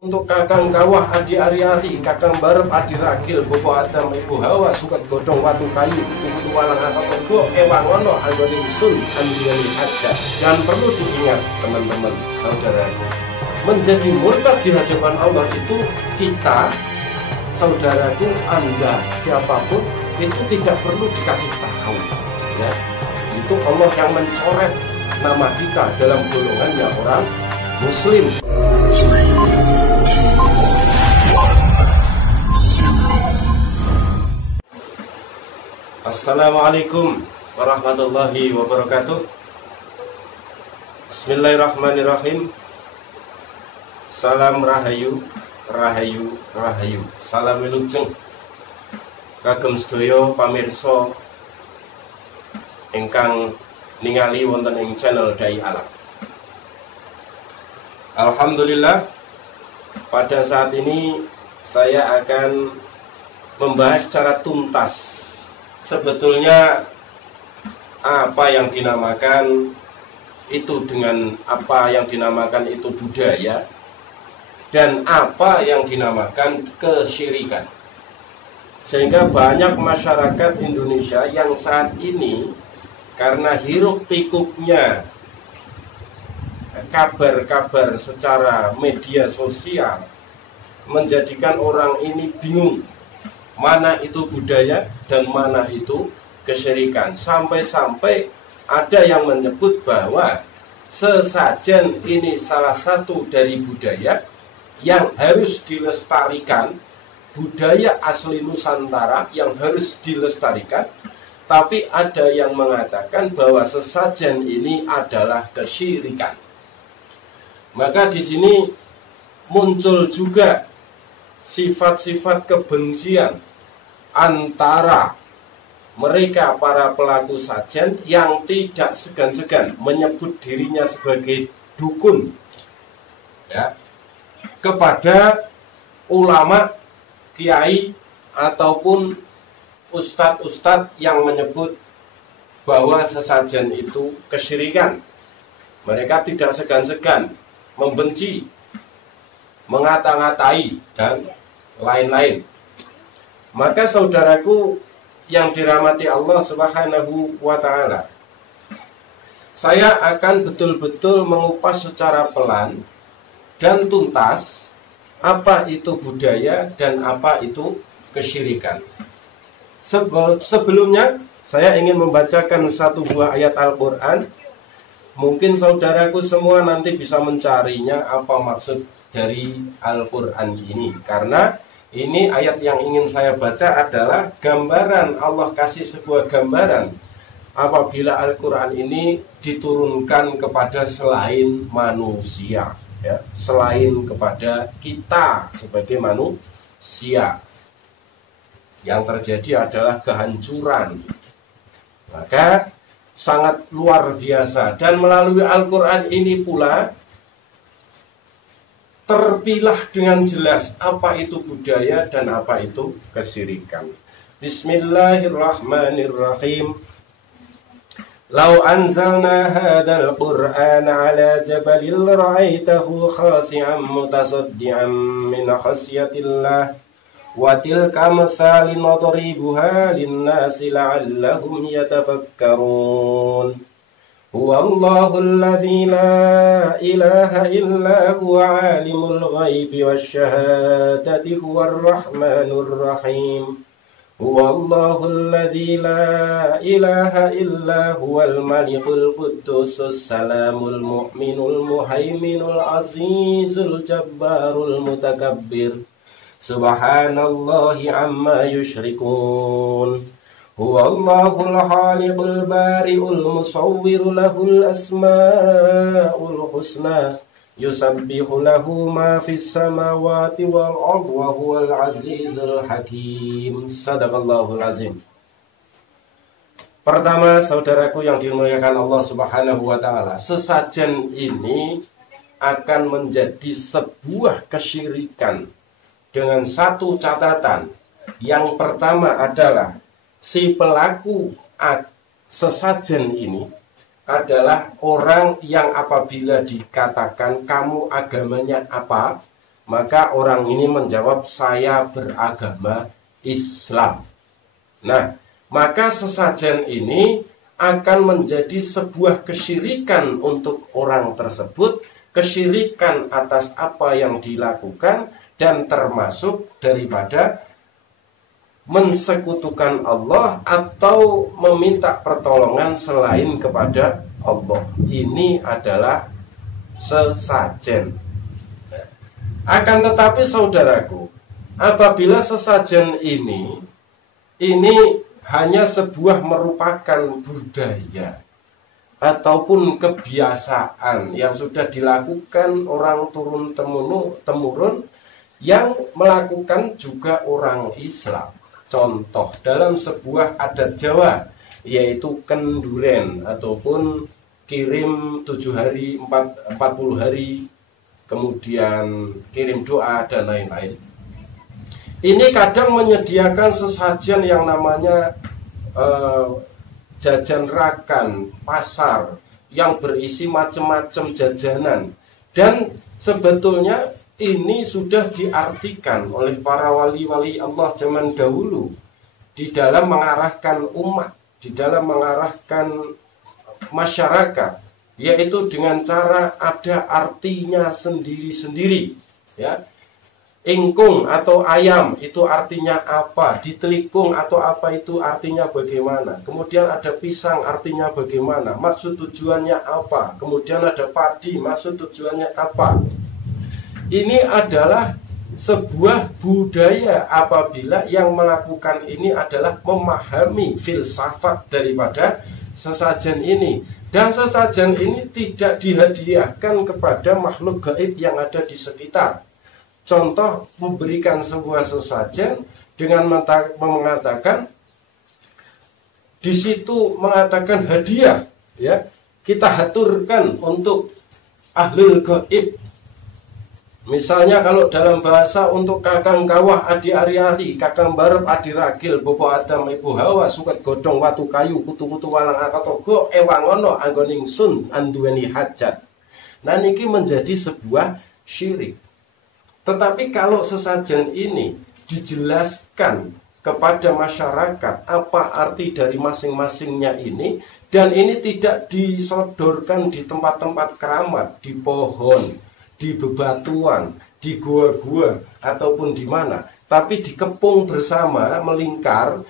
Untuk kakang kawah adi ari-ari, kakang barep adi ragil, bopo Adam ibu Hawa, suket godong watu kayu, kutu walang atau kego, ewangono anggone sun, anggone aja. Dan perlu diingat teman-teman, saudaraku, menjadi murtad di hadapan Allah itu kita, saudaraku, Anda, siapapun, itu tidak perlu dikasih tahu. Ya, itu Allah yang mencoret nama kita dalam golongannya orang Muslim. Assalamualaikum warahmatullahi wabarakatuh. Bismillahirrahmanirrahim. Salam rahayu, rahayu, rahayu. Salam wilujeng kagem sedaya pamirsa ingkang ningali wonten ing channel Dai Alam. Alhamdulillah, pada saat ini saya akan membahas secara tuntas sebetulnya apa yang dinamakan itu dengan apa yang dinamakan itu budaya dan apa yang dinamakan kesyirikan. Sehingga banyak masyarakat Indonesia yang saat ini karena hiruk pikuknya kabar-kabar secara media sosial menjadikan orang ini bingung mana itu budaya dan mana itu kesyirikan. Sampai-sampai ada yang menyebut bahwa sesajen ini salah satu dari budaya yang harus dilestarikan, budaya asli Nusantara yang harus dilestarikan. Tapi ada yang mengatakan bahwa sesajen ini adalah kesyirikan. Maka di sini muncul juga sifat-sifat kebencian antara mereka para pelaku sajen yang tidak segan-segan menyebut dirinya sebagai dukun, ya, kepada ulama, kiai ataupun ustadz-ustadz yang menyebut bahwa sesajen itu kesyirikan. Mereka tidak segan-segan membenci, mengata-ngatai, dan lain-lain. Maka saudaraku yang dirahmati Allah Subhanahu wa Ta'ala, saya akan betul-betul mengupas secara pelan dan tuntas apa itu budaya dan apa itu kesyirikan. Sebelumnya saya ingin membacakan satu buah ayat Al-Quran. Mungkin saudaraku semua nanti bisa mencarinya apa maksud dari Al-Quran ini, karena ini ayat yang ingin saya baca adalah gambaran. Allah kasih sebuah gambaran apabila Al-Quran ini diturunkan kepada selain manusia, ya, selain kepada kita sebagai manusia. Yang terjadi adalah kehancuran. Maka sangat luar biasa. Dan melalui Al-Quran ini pula terpilah dengan jelas apa itu budaya dan apa itu kesyirikan. Bismillahirrahmanirrahim. Lau anzalna hadzal qur'ana ala jabalin ra'aitahu khashi'an mutasaddian min khasyatillah wa tilka mathalun nadribuha lin-nasi la'allahum yatafakkarun. Huwallahu alladzi la ilaha illa huwa alimul ghaibi wasyahadati huwar rahmanur rahim. Huwallahu alladzi la ilaha illa huwal malikul quddusus salamul mu'minul muhaiminul azizul jabbarul mutakabbir. Subhanallahi amma yusyrikun. Huwallahul khaliqul bari'ul musawwiru lahul asma'ul husna yusabbihu lahu ma fis samawati wal ardi wa huwal azizul hakim. Sadaqallahul azim. Pertama, saudaraku yang dimuliakan Allah Subhanahu wa Ta'ala, sesajen ini akan menjadi sebuah kesyirikan dengan satu catatan. Yang pertama adalah si pelaku sesajen ini adalah orang yang apabila dikatakan kamu agamanya apa, Maka orang ini menjawab, saya beragama Islam. Nah, maka sesajen ini akan menjadi sebuah kesyirikan untuk orang tersebut, kesyirikan atas apa yang dilakukan, dan termasuk daripada mensekutukan Allah atau meminta pertolongan selain kepada Allah. Ini adalah sesajen. Akan tetapi saudaraku, apabila sesajen ini hanya sebuah merupakan budaya ataupun kebiasaan yang sudah dilakukan orang turun-temurun, yang melakukan juga orang Islam. Contoh dalam sebuah adat Jawa, yaitu kenduren ataupun kirim 7 hari, 40 hari, kemudian kirim doa dan lain-lain. Ini kadang menyediakan sesajen yang namanya jajan rakan, pasar, yang berisi macam-macam jajanan. Dan sebetulnya ini sudah diartikan oleh para wali-wali Allah zaman dahulu di dalam mengarahkan umat, di dalam mengarahkan masyarakat, yaitu dengan cara ada artinya sendiri-sendiri, ya. Ingkung atau ayam itu artinya apa, ditelikung atau apa itu artinya bagaimana, kemudian ada pisang artinya bagaimana, maksud tujuannya apa, kemudian ada padi, maksud tujuannya apa. Ini adalah sebuah budaya apabila yang melakukan ini adalah memahami filsafat daripada sesajen ini. Dan sesajen ini tidak dihadiahkan kepada makhluk gaib yang ada di sekitar. Contoh, memberikan sebuah sesajen dengan mengatakan di situ mengatakan hadiah, ya, kita haturkan untuk ahlul gaib. Misalnya kalau dalam bahasa untuk kakang kawah adi ari-ari, kakang barep adi ragil, bopo adam ibu hawa, suket godong watu kayu, kutu-kutu walang akatogo, ewangono anggoning sun anduweni hajat. Nah, niki menjadi sebuah syirik. Tetapi kalau sesajen ini dijelaskan kepada masyarakat apa arti dari masing-masingnya ini, dan ini tidak disodorkan di tempat-tempat keramat, di pohon, di bebatuan, di gua-gua ataupun di mana, tapi dikepung bersama, melingkar,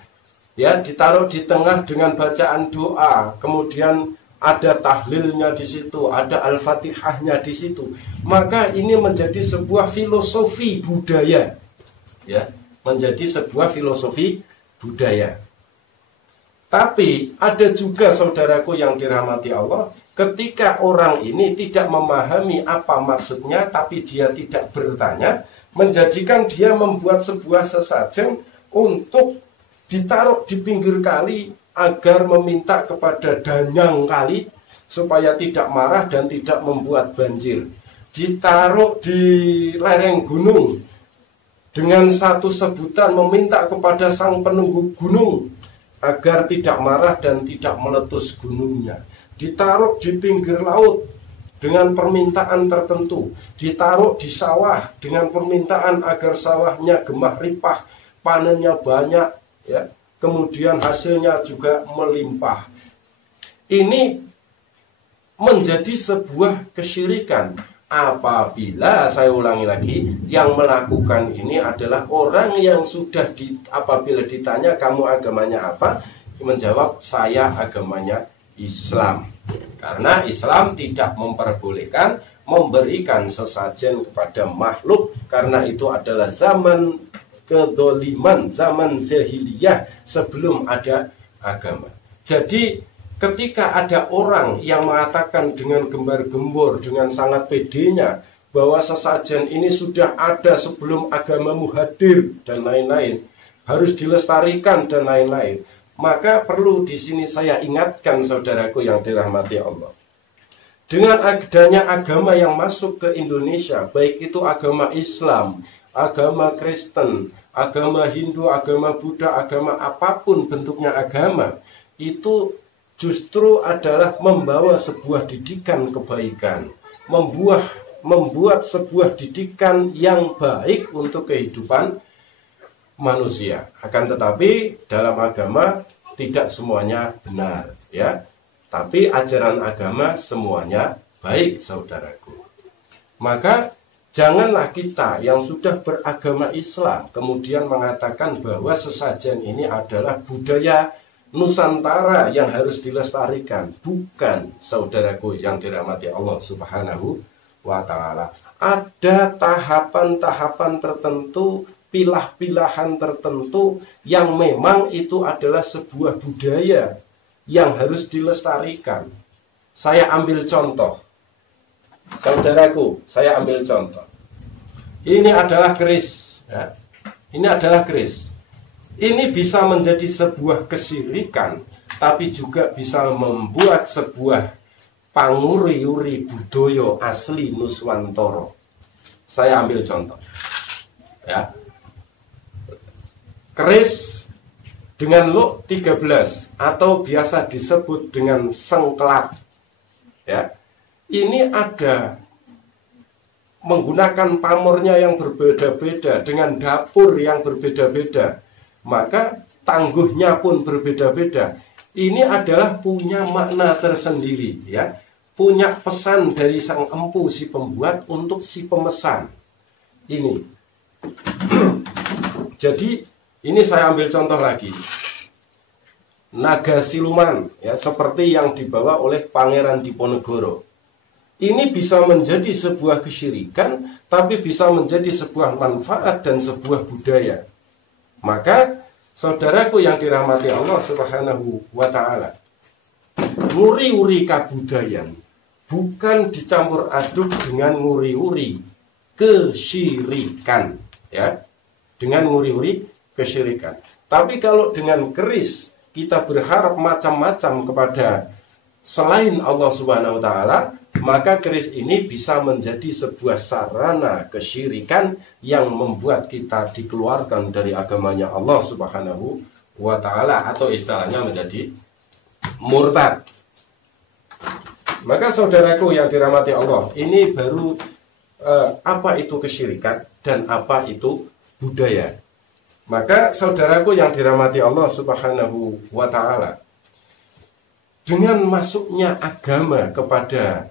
ya, ditaruh di tengah dengan bacaan doa, kemudian ada tahlilnya di situ, ada al-fatihahnya di situ, maka ini menjadi sebuah filosofi budaya, ya, menjadi sebuah filosofi budaya. Tapi ada juga saudaraku yang dirahmati Allah, ketika orang ini tidak memahami apa maksudnya, tapi dia tidak bertanya, menjadikan dia membuat sebuah sesajen untuk ditaruh di pinggir kali agar meminta kepada danyang kali supaya tidak marah dan tidak membuat banjir. Ditaruh di lereng gunung dengan satu sebutan meminta kepada sang penunggu gunung agar tidak marah dan tidak meletus gunungnya. Ditaruh di pinggir laut dengan permintaan tertentu, ditaruh di sawah dengan permintaan agar sawahnya gemah ripah, panennya banyak, ya, kemudian hasilnya juga melimpah. Ini menjadi sebuah kesyirikan apabila, saya ulangi lagi, yang melakukan ini adalah orang yang sudah apabila ditanya kamu agamanya apa, menjawab saya agamanya Islam. Karena Islam tidak memperbolehkan memberikan sesajen kepada makhluk, karena itu adalah zaman kedoliman, zaman jahiliyah sebelum ada agama. Jadi ketika ada orang yang mengatakan dengan gembar-gembor, dengan sangat pedenya, bahwa sesajen ini sudah ada sebelum agamamu hadir dan lain-lain, harus dilestarikan dan lain-lain, maka perlu di sini saya ingatkan saudaraku yang dirahmati Allah. Dengan adanya agama yang masuk ke Indonesia, baik itu agama Islam, agama Kristen, agama Hindu, agama Buddha, agama apapun bentuknya agama, itu justru adalah membawa sebuah didikan kebaikan, membuat sebuah didikan yang baik untuk kehidupan manusia. Akan tetapi dalam agama tidak semuanya benar, ya. Tapi ajaran agama semuanya baik, saudaraku. Maka janganlah kita yang sudah beragama Islam kemudian mengatakan bahwa sesajen ini adalah budaya Nusantara yang harus dilestarikan. Bukan, saudaraku yang dirahmati Allah Subhanahu wa Ta'ala. Ada tahapan-tahapan tertentu, pilah-pilahan tertentu yang memang itu adalah sebuah budaya yang harus dilestarikan. Saya ambil contoh. Saudaraku, saya ambil contoh. Ini adalah keris, ya. Ini adalah keris. Ini bisa menjadi sebuah kesirikan, tapi juga bisa membuat sebuah panguri-uri budaya asli Nuswantara. Saya ambil contoh, ya. Keris dengan look 13 atau biasa disebut dengan sengklak, ya. Ini ada menggunakan pamornya yang berbeda-beda, dengan dapur yang berbeda-beda, maka tangguhnya pun berbeda-beda. Ini adalah punya makna tersendiri, ya. Punya pesan dari sang empu si pembuat untuk si pemesan. Ini. Jadi ini saya ambil contoh lagi. Naga siluman, ya, seperti yang dibawa oleh Pangeran Diponegoro. Ini bisa menjadi sebuah kesyirikan, tapi bisa menjadi sebuah manfaat dan sebuah budaya. Maka, saudaraku yang dirahmati Allah Subhanahu wa Ta'ala, nguri-uri kabudayan bukan dicampur aduk dengan nguri-uri kesyirikan, ya, dengan nguri-uri kesyirikan. Tapi kalau dengan keris kita berharap macam-macam kepada selain Allah Subhanahu wa Ta'ala, maka keris ini bisa menjadi sebuah sarana kesyirikan yang membuat kita dikeluarkan dari agamanya Allah Subhanahu wa Ta'ala, atau istilahnya menjadi murtad. Maka saudaraku yang dirahmati Allah, ini baru apa itu kesyirikan dan apa itu budaya. Maka saudaraku yang dirahmati Allah Subhanahu wa Ta'ala, dengan masuknya agama kepada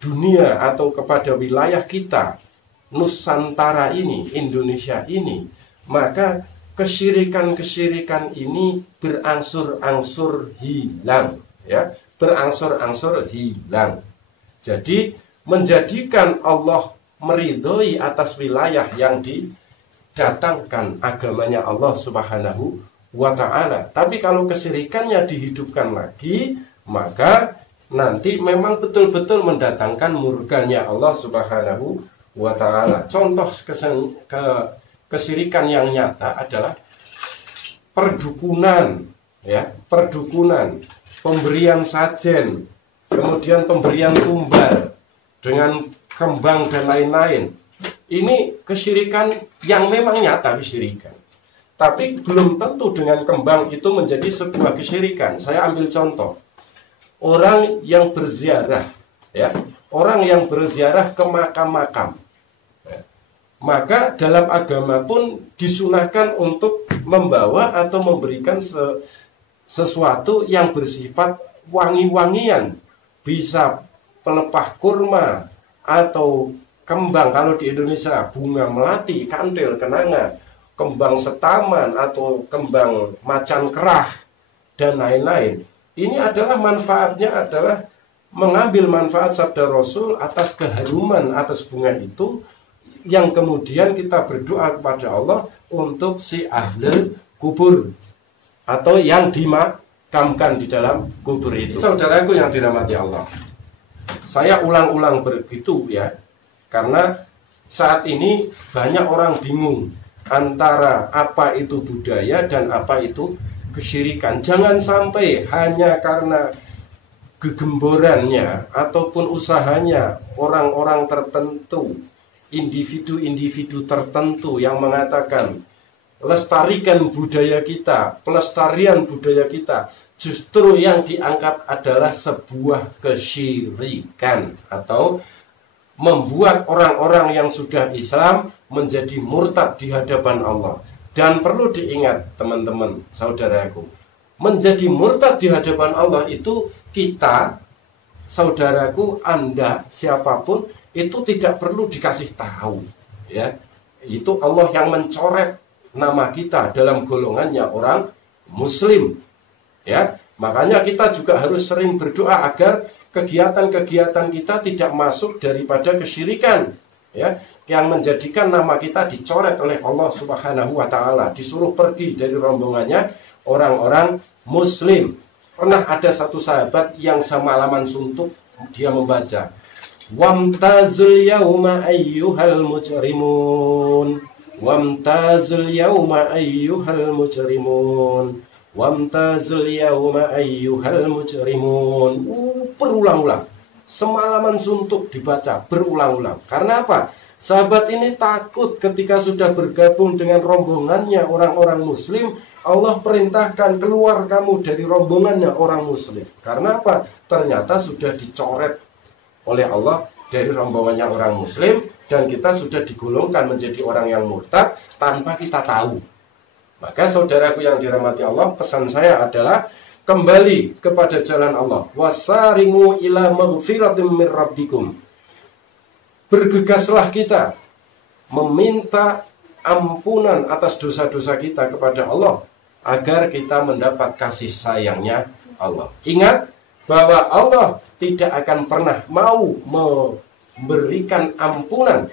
dunia atau kepada wilayah kita, Nusantara ini, Indonesia ini, maka kesyirikan-kesyirikan ini berangsur-angsur hilang, ya, berangsur-angsur hilang. Jadi menjadikan Allah meridhoi atas wilayah yang didatangkan agamanya Allah Subhanahu wa Ta'ala. Tapi kalau kesyirikannya dihidupkan lagi, maka nanti memang betul-betul mendatangkan murkanya Allah Subhanahu wa Ta'ala. Contoh kesyirikan yang nyata adalah perdukunan, ya, perdukunan, pemberian sajen, kemudian pemberian tumbal dengan kembang dan lain-lain. Ini kesyirikan yang memang nyata kesyirikan. Tapi belum tentu dengan kembang itu menjadi sebuah kesyirikan. Saya ambil contoh. Orang yang berziarah, ya, orang yang berziarah ke makam-makam, ya, maka dalam agama pun disunahkan untuk membawa atau memberikan sesuatu yang bersifat wangi-wangian, bisa pelepah kurma atau kembang, kalau di Indonesia bunga melati, kandil, kenanga, kembang setaman atau kembang macan kerah dan lain-lain. Ini adalah manfaatnya adalah mengambil manfaat sabda Rasul atas keharuman atas bunga itu, yang kemudian kita berdoa kepada Allah untuk si ahli kubur atau yang dimakamkan di dalam kubur itu. Saudaraku yang dirahmati Allah, saya ulang-ulang begitu, ya, karena saat ini banyak orang bingung antara apa itu budaya dan apa itu kesyirikan. Jangan sampai hanya karena gegemborannya ataupun usahanya orang-orang tertentu, individu-individu tertentu yang mengatakan lestarikan budaya kita, pelestarian budaya kita, justru yang diangkat adalah sebuah kesyirikan atau membuat orang-orang yang sudah Islam menjadi murtad di hadapan Allah. Dan perlu diingat teman-teman, saudaraku, menjadi murtad di hadapan Allah itu kita, saudaraku, Anda, siapapun, itu tidak perlu dikasih tahu. Ya, itu Allah yang mencoret nama kita dalam golongannya orang Muslim. Ya, makanya kita juga harus sering berdoa agar kegiatan-kegiatan kita tidak masuk daripada kesyirikan, ya, yang menjadikan nama kita dicoret oleh Allah Subhanahu wa taala, disuruh pergi dari rombongannya orang-orang Muslim. Pernah ada satu sahabat yang semalaman suntuk dia membaca, "Wamtazul yauma ayyuhal mujrimun, wamtazul yauma ayyuhal mujrimun, wamtazul yauma ayyuhal mujrimun." Berulang-ulang, semalaman suntuk dibaca berulang-ulang. Karena apa? Sahabat ini takut ketika sudah bergabung dengan rombongannya orang-orang Muslim, Allah perintahkan keluar kamu dari rombongannya orang Muslim. Karena apa? Ternyata sudah dicoret oleh Allah dari rombongannya orang Muslim, dan kita sudah digolongkan menjadi orang yang murtad tanpa kita tahu. Maka saudaraku yang dirahmati Allah, pesan saya adalah kembali kepada jalan Allah. Wasarimu ila maghfiratin mir rabbikum. Bergegaslah kita meminta ampunan atas dosa-dosa kita kepada Allah agar kita mendapat kasih sayangnya Allah. Ingat bahwa Allah tidak akan pernah mau memberikan ampunan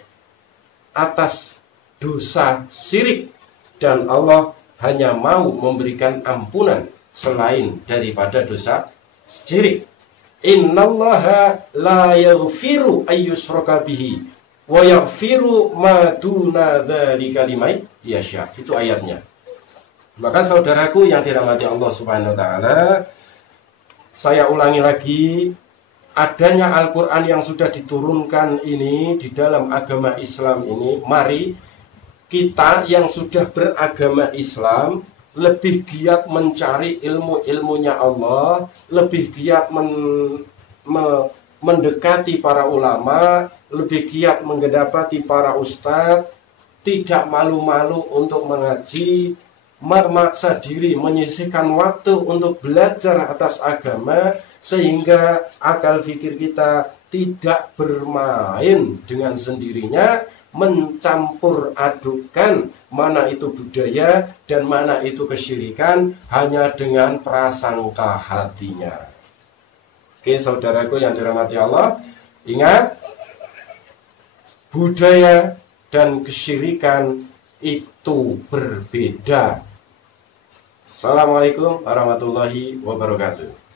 atas dosa syirik, dan Allah hanya mau memberikan ampunan selain daripada dosa syirik. Innallaha la yaghfiru ayyushraka bihi wa yaghfiru ma duna dzalika liman yasha. Itu ayatnya. Maka saudaraku yang dirahmati Allah Subhanahu wa taala, saya ulangi lagi, adanya Al-Qur'an yang sudah diturunkan ini di dalam agama Islam ini, mari kita yang sudah beragama Islam lebih giat mencari ilmu-ilmunya Allah, lebih giat mendekati para ulama, lebih giat mendapati para ustadz, tidak malu-malu untuk mengaji, memaksa diri, menyisihkan waktu untuk belajar atas agama, sehingga akal fikir kita tidak bermain dengan sendirinya, mencampur adukkan mana itu budaya dan mana itu kesyirikan hanya dengan prasangka hatinya. Oke, saudaraku yang dirahmati Allah, ingat, budaya dan kesyirikan itu berbeda. Assalamualaikum warahmatullahi wabarakatuh.